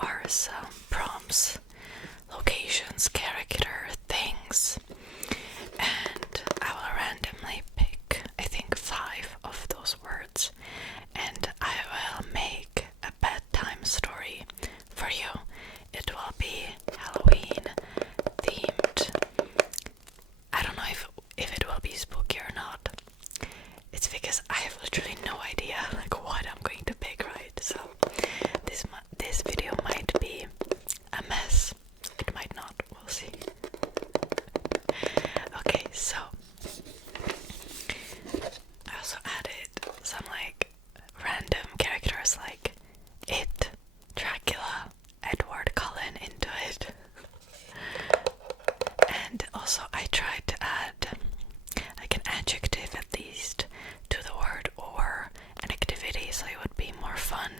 are some prompts, locations, character, things, and I will randomly pick, I think, 5 of those words, and I will make a bedtime story for you. It will be Halloween themed. I don't know if it will be spooky or not. It's because I have literally no idea like what I'm going to pick, right? So this video might be a mess. It might not. We'll see. Okay, so I also added some like random characters like it, Dracula, Edward Cullen into it. And also I tried to add like an adjective at least to the word or an activity so it would be more fun.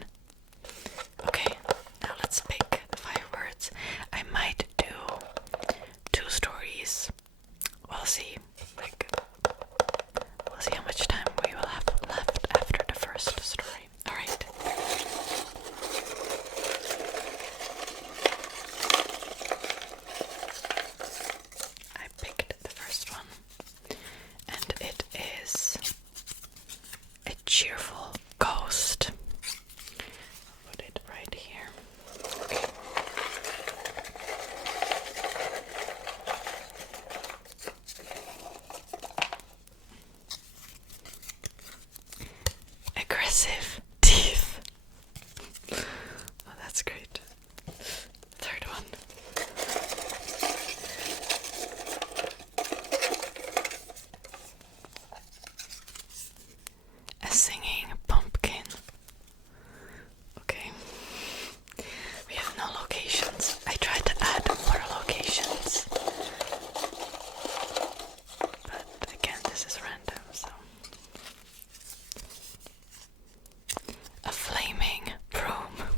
Okay, now let's pick 5 words. I might do 2 stories. We'll see. We'll see how much time we will have left after the first story. Alright. I picked the first one, and it is a cheerful ghost. I'll put it right here. Okay. Aggressive teeth. Oh, that's great. Third one. A singing pumpkin. Okay. We have no locations. I tried to add more locations. But again, this is random, so. A flaming broom.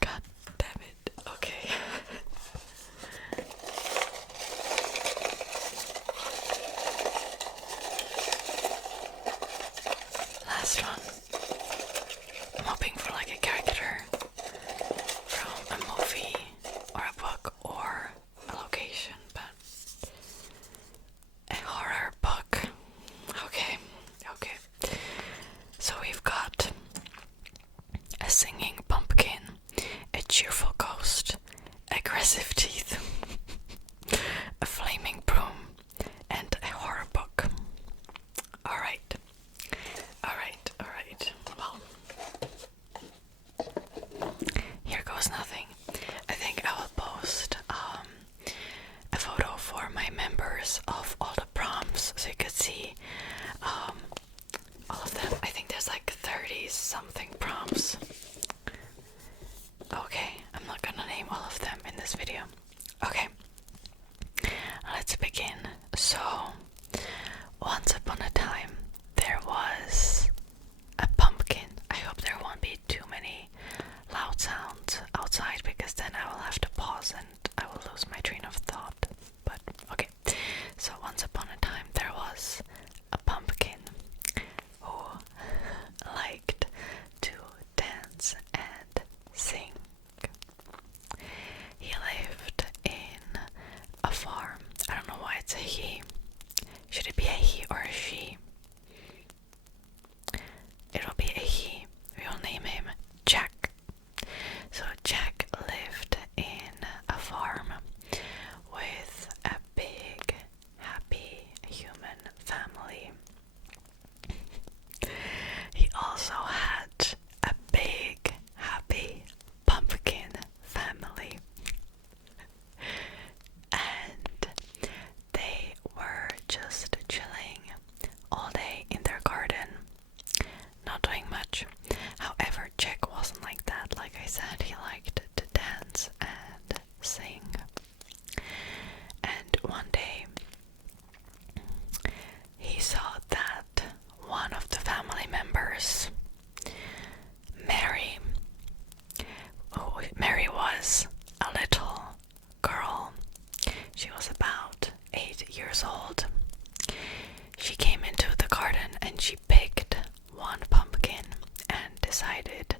God damn it. Okay. Last one. I'm hoping for like a character from a movie or a book or a location, but a horror book. Okay. So we've got a singing pumpkin, a cheerful ghost, aggressive teeth, a flaming broom, and a horror book. Alright. Well, here goes nothing. I think I will post a photo for my members of all the prompts so you could see all of them. I think there's like 30 something prompts. Okay, I'm not gonna name all of them in this video. Okay, let's begin. So, once upon a time, there was a pumpkin. I hope there won't be too many loud sounds outside because then I will have to pause and I will lose my train of thought. But okay, so once upon a time there was a pumpkin who liked to dance and sing. He lived in a farm. I don't know why it's a he. Should it be a he or a she? It'll be a he. We will name him Jack. So Jack lived in a farm with a big, happy human family. He also had a big, happy pumpkin family. And they were just chilling all day in their garden, not doing much. However, Jack wasn't like that. Like I said, he liked to dance and sing. And one day, he saw that one of the family members, Mary was a little girl. She was about 8 years old. She came into the garden and she picked one pumpkin and decided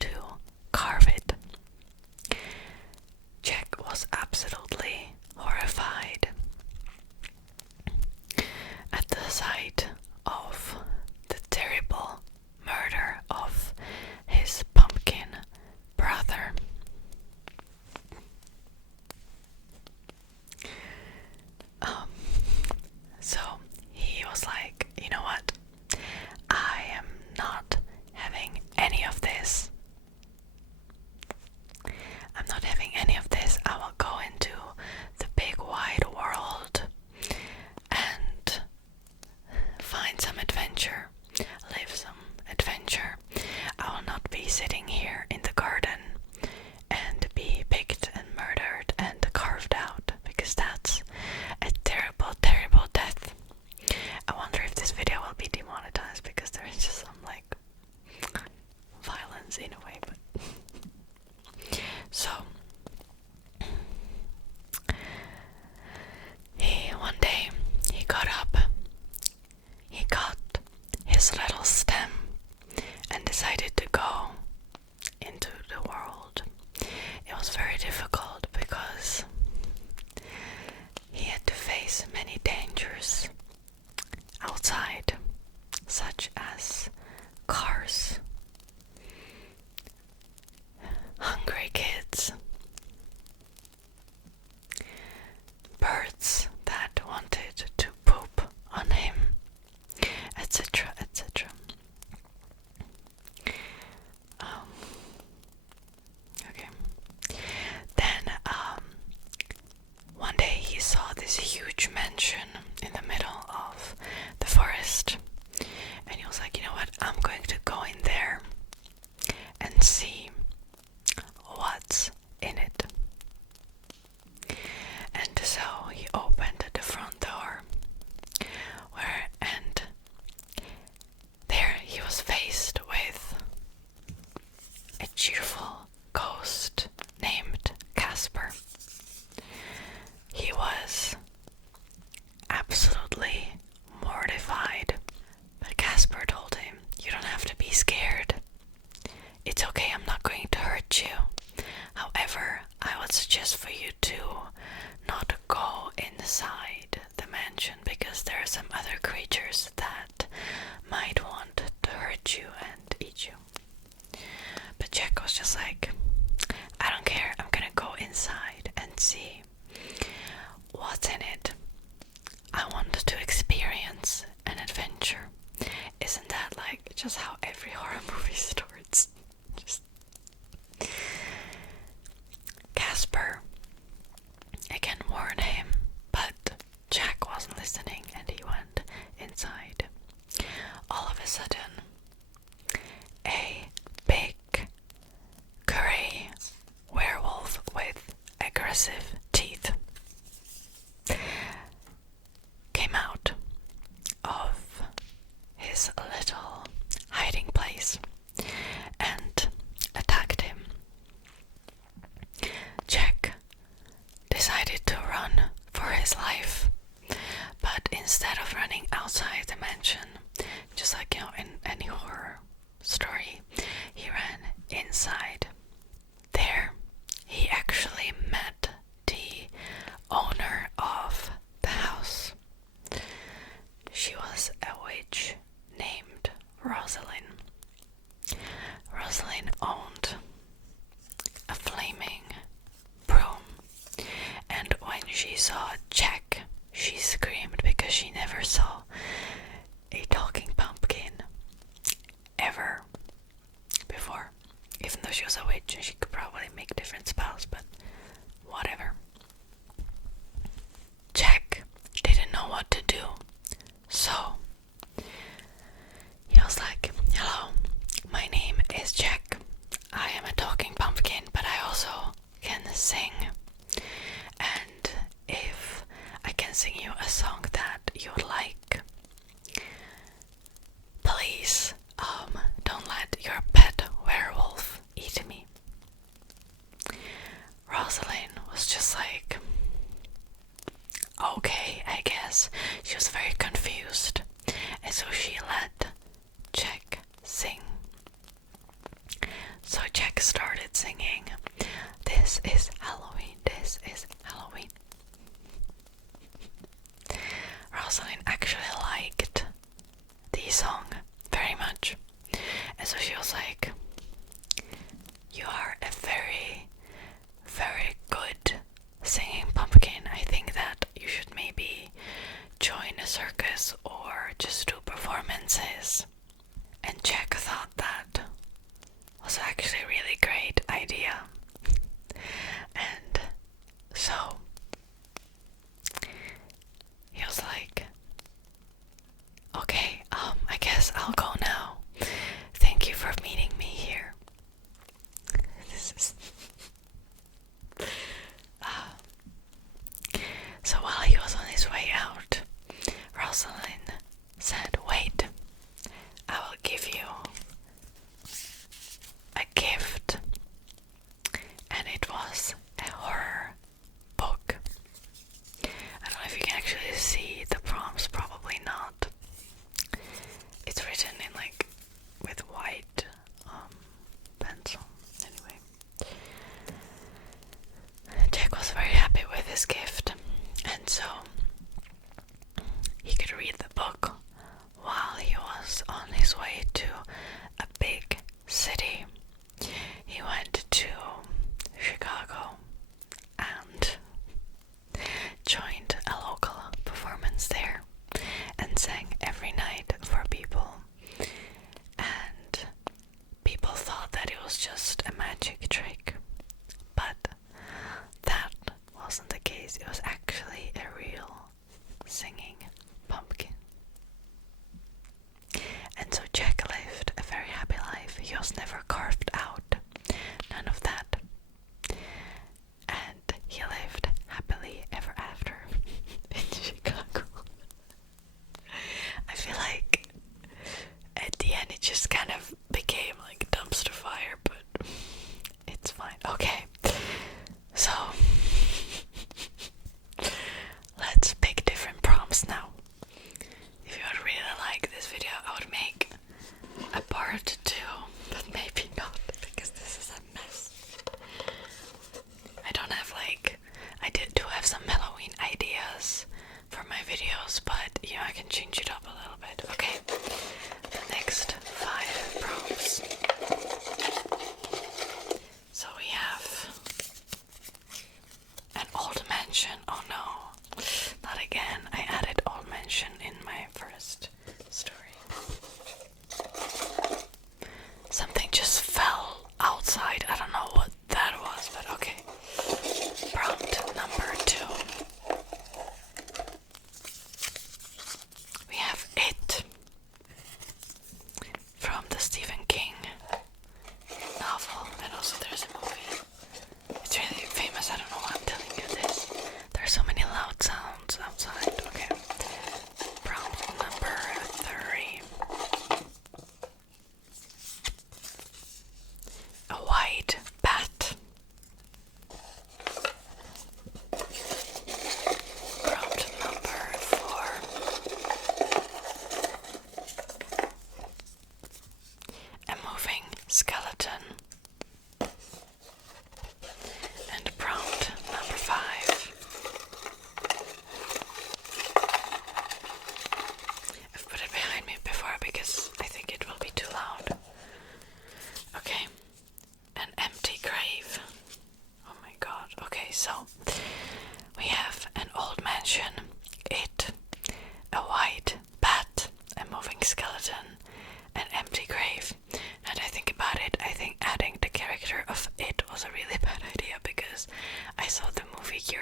to carve just for you to not go inside the mansion, because there are some other creatures that might want to hurt you and eat you. But Jack was just like, I don't care, I'm gonna go inside and see what's in it. I wanted to experience an adventure. Isn't that like just how every horror movie starts? Just Casper again warned him, but Jack wasn't listening and he went inside. All of a sudden, a big grey werewolf with aggressive teeth came out of his little hiding place and attacked him. Jack decided to run for his life, but instead of running outside the mansion, just like in any horror story, he ran inside. There, he actually met the owner of the house. She was a witch named Rosalind. Rosalind owned a flaming broom, and when she saw Jack, she screamed because she never saw a talking pumpkin ever before, even though she was a witch and she could probably make different spells, but whatever. Jack didn't know what to do, so he was like, hello, my name is Jack. I am a talking pumpkin, but I also can sing. And if I can sing you a song that you would like, please don't let your pet werewolf eat me. Rosalind was just like, okay, I guess. She was very confused, and so she let Jack sing. So Jack started singing, "This is Halloween, this is Halloween." Rosalind actually liked the song very much, and so she was like, you are a very, very good singing pumpkin. I think that you should maybe join a circus or just do performances. And Jack thought that was actually a really great idea. And so he was like, okay, I guess I'll go now. Thank you for meeting me here. This is so while he was on his way out, Rosalind said, wait, I will give you a gift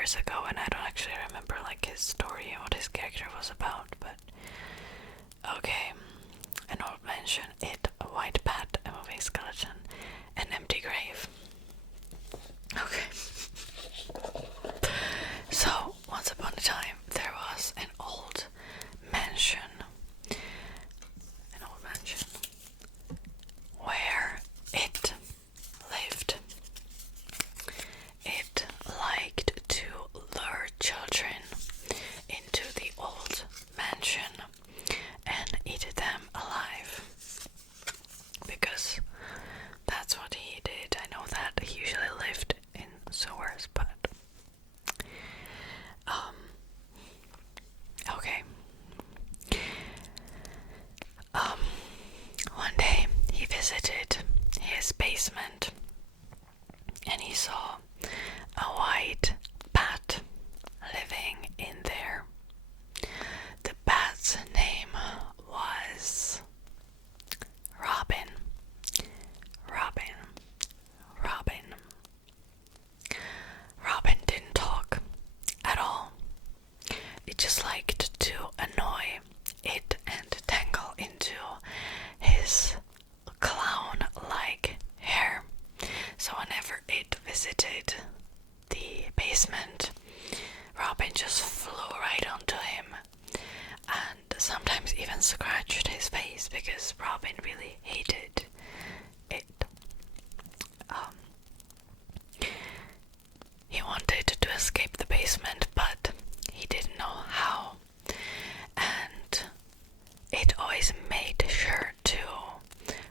years ago, and I don't actually remember like his story and what his character was about, but okay. An old mansion, it, a white bat, a moving skeleton, an empty grave. Okay. So, once upon a time, there was an old mansion. An old mansion where it lived. It liked to lure children into the old mansion and eat them alive. Because that's what he did. I know that he usually lived in sewers, but okay. One day he visited his basement and he saw a white bat living in there. The bat's name was Robin. Robin. Robin. Robin didn't talk at all. It just liked to annoy it and tangle into his clown-like hair. So whenever it visited the basement, Robin just flew right onto him and sometimes even scratched his face because Robin really hated it. He wanted to escape the basement, but he didn't know how, and it always made sure to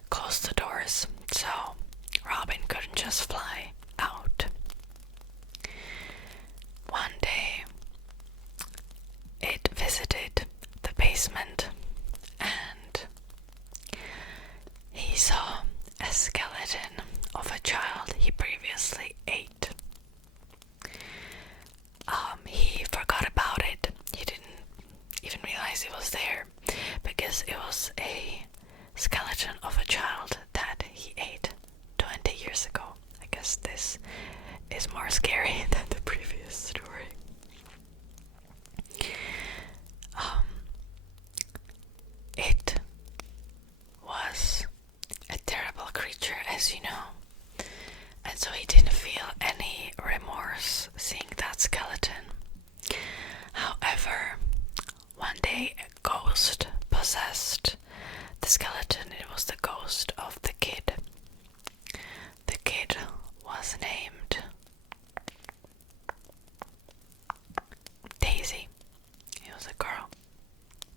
close the doors so Robin couldn't just fly out. One day it visited the basement and he saw a skeleton of a child he previously ate. He forgot about it. He didn't even realize it was there because it was a skeleton of a child that he ate 20 years ago. I guess this is more scary than the previous story. It was a terrible creature, as you know, and so he didn't feel any remorse seeing that skeleton. However, one day a ghost possessed the skeleton. It was the ghost of the kid. The kid was named Daisy. It was a girl.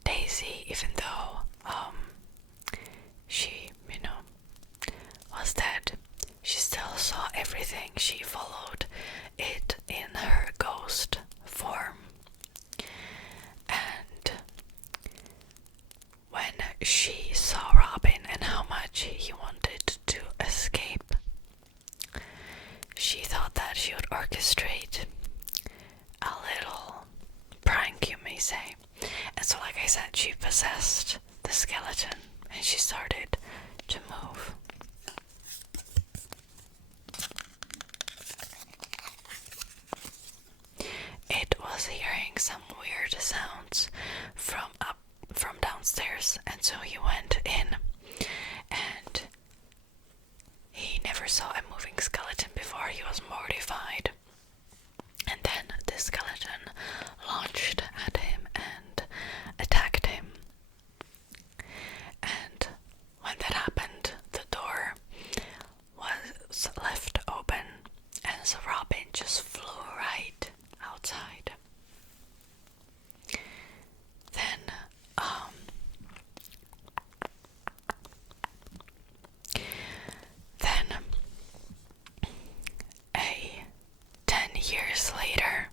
Daisy, even though she, was dead, she still saw everything. She followed it in her ghost form. And when she saw Robin and how much he wanted to escape, she thought that she would orchestrate a little prank, you may say. And so, like I said, she possessed the skeleton and she started to move. It was hearing some weird sounds from downstairs, and so he went in, and he never saw a moving skeleton before. He was mortified. And then the skeleton launched at him and attacked him. And when that happened, the door was left open, and so Robin just flew right outside. Then, a 10 years later,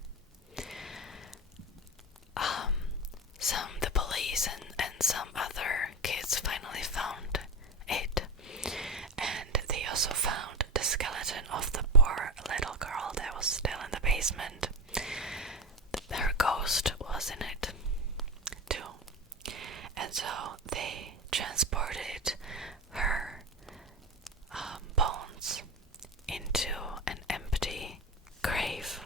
the police and some other kids finally found it, and they also found the skeleton of the poor little girl that was still in the basement. Her ghost was in it too, and so they transported her bones into an empty grave.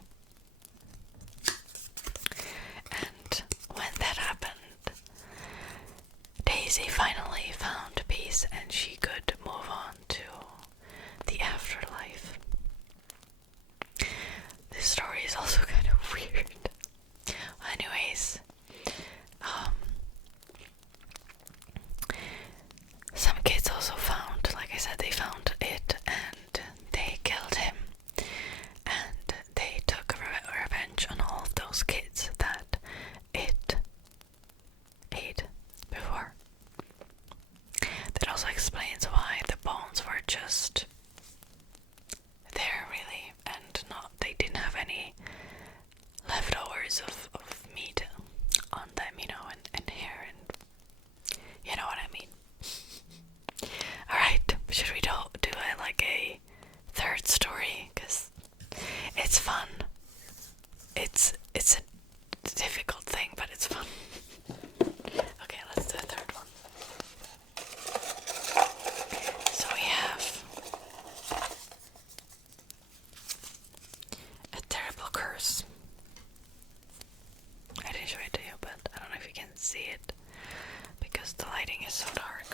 pieces of meat on them, you know, and hair, and you know what I mean. Alright, should we do a third story? Because it's fun. It's a difficult thing, but it's fun. Okay, let's do a third one. So we have a terrible curse. I didn't show it to you, but I don't know if you can see it because the lighting is so dark.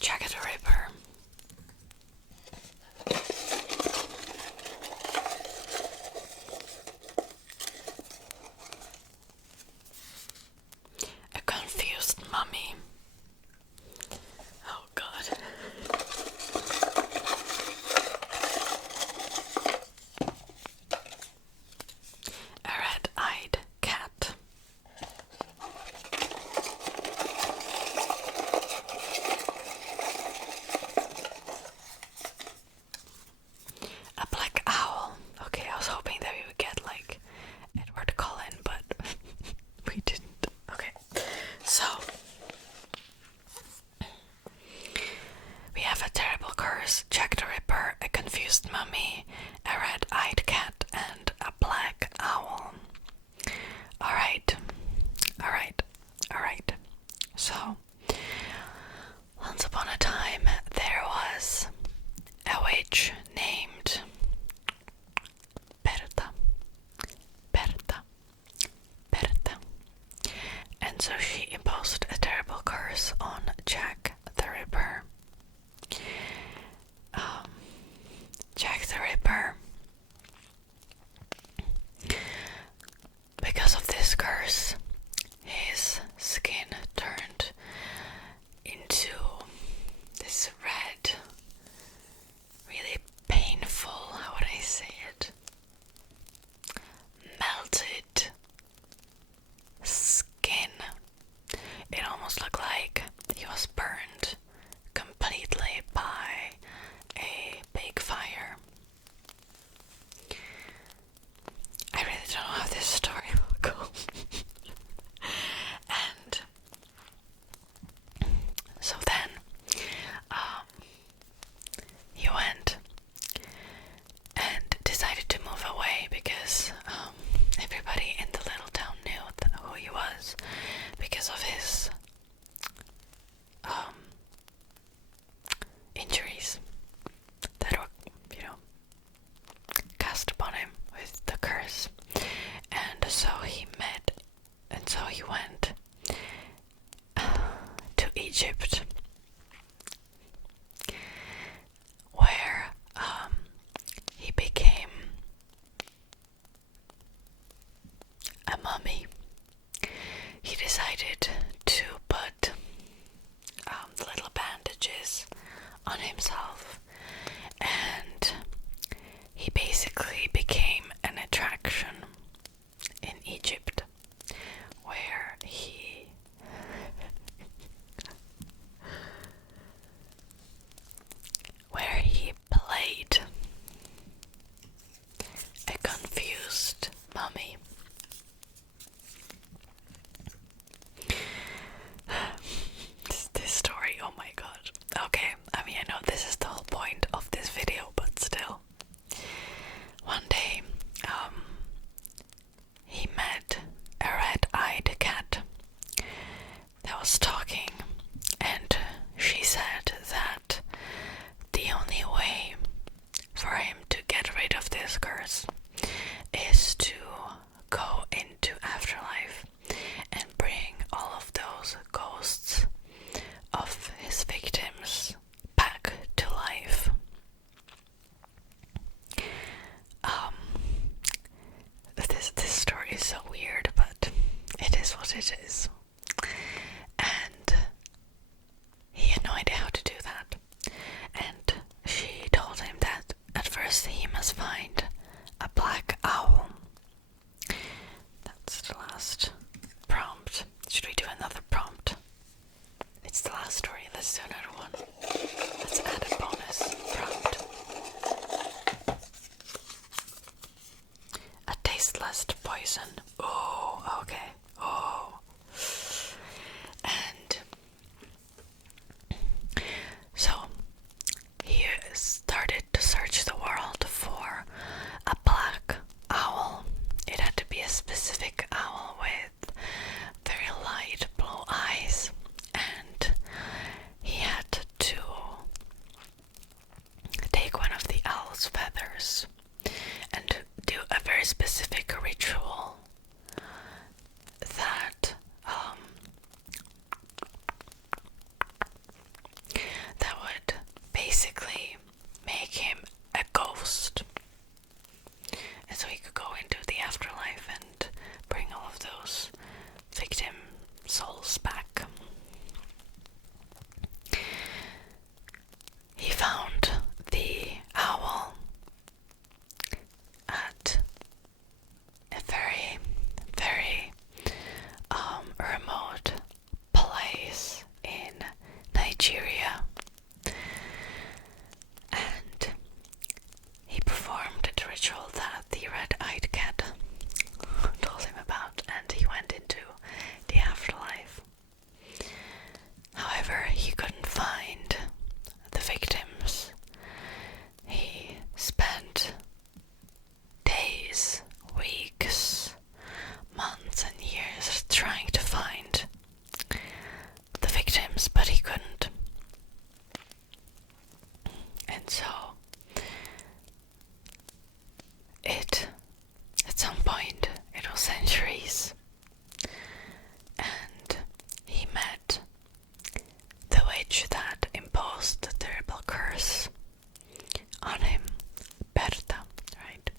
Jack the Ripper. A confused mummy. Oh God. A red-eyed cat. A black owl. Okay, I was hoping that we would get like Edward Cullen, but we didn't. Okay, so we have a terrible curse, Jack the Ripper, a confused mummy, a red-eyed cat, and a black owl. Alright. So, once upon a time, there was a witch named Berta. And so she imposed a terrible curse on Jack the Ripper. Jack the Ripper, because of this curse, his skin turned into this red, really painful, how would I say it, melted skin. It almost looked like he was burned completely by a big fire. I really don't know how this story will go. And so then he went and decided to move away because everybody in the little town knew who he was because of his injuries that were, you know, cast upon him with the curse. And so he went to Egypt, where he became a mummy. He decided to put little bandages on himself, and he basically became an attraction in Egypt, where he played a confused mummy. This story, oh my god. Okay, I mean, I know this is the whole point of this video, but still. One day, he met a red-eyed cat that was talking, and she said that the only way for him to get rid of this curse is to go into afterlife and bring all of those ghosts of his victims back to life. This story is so weird, but it is what it is. And he had no idea how to do that. And she told him that at first he must find a black owl. That's the last prompt. Should we do another prompt? It's the last story. Let's do another one. Let's add a bonus prompt. attempts, but he couldn't. And so at some point, it was centuries, and he met the witch that imposed the terrible curse on him, Berta, right?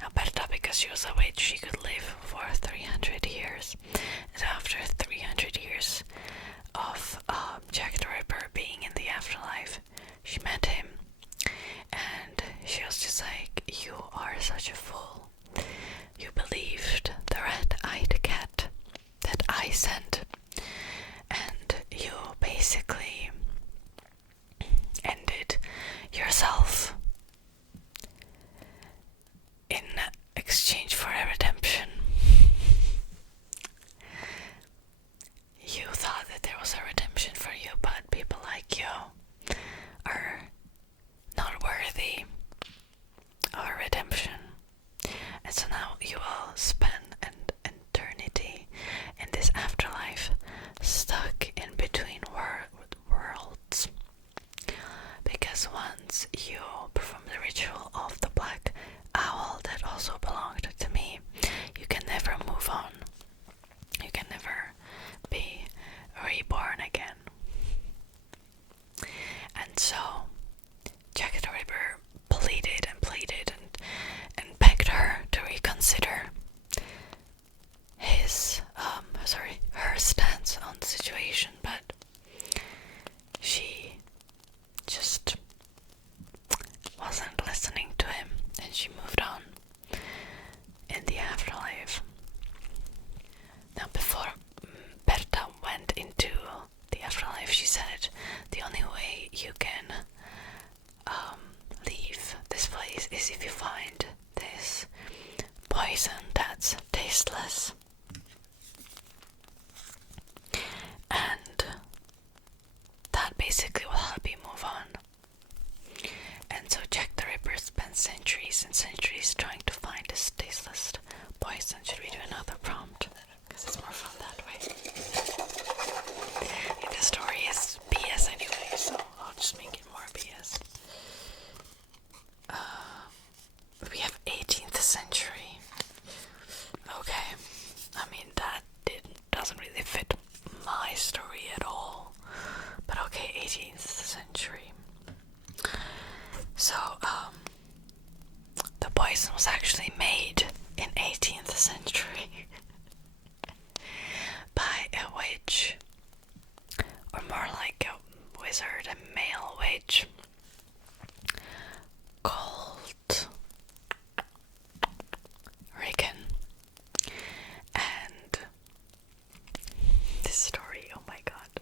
Now Berta, because she was a witch, she could live for 300 years. And after 300 years of Jack the Ripper being in the afterlife, she met him, and she was just like, you are such a fool. You believed the red-eyed cat that I sent, and you basically ended yourself in exchange for a redemption. You thought that there was a redemption for you, but people like you are not worthy of a redemption. And so now you will spend an eternity in this afterlife, stuck in between worlds. Because once you perform the ritual of the black owl that also belonged to me, you can never move on. You can never be reborn again. And so Jack the Ripper pleaded and pleaded and begged her to reconsider her stance on the situation, but she just wasn't listening to him, and she moved on in the afterlife. Now, before Berta went into the afterlife, she said the only way you can leave this place is if you find this poison that's tasteless. And that basically will help you move on. And so Jack the Ripper spent centuries and centuries trying to find this tasteless poison. Should we do another prompt? Because it's more fun that way. Yeah, the story is BS anyway, so I'll just make it more BS. We have 18th century. Okay, I mean that doesn't really fit my story at all. But okay, 18th century. So, the poison was actually made in 18th century by a witch, or more like a wizard, a male witch, called Regan. And this story, oh my god.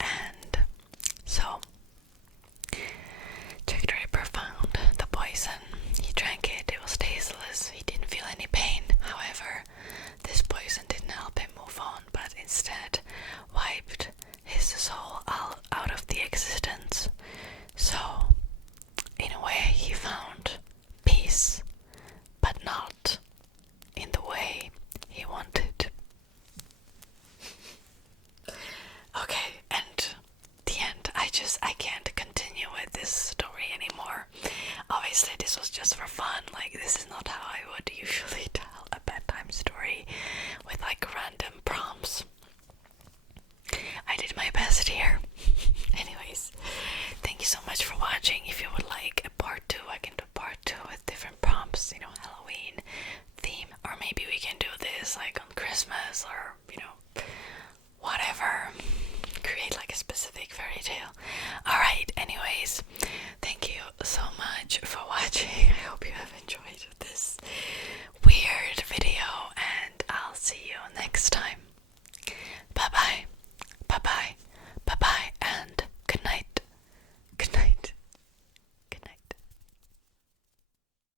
And so Jack the Ripper found the poison. He drank it, it was tasteless, he didn't feel any pain. However, this poison didn't help him move on, but instead wiped his soul out of the existence. So, in a way, he found peace, but not in the way he wanted. Okay, and the end. I can't continue with this story anymore. Obviously, this was just for fun. Like, this is not how I would usually tell a bedtime story with like random prompts. I did my best here. Anyways, thank you so much for watching. If you would like a part 2, I can do part 2 with different prompts, you know, Halloween theme, or maybe we can do this like on Christmas, or you know, whatever. Create like a specific fairy tale.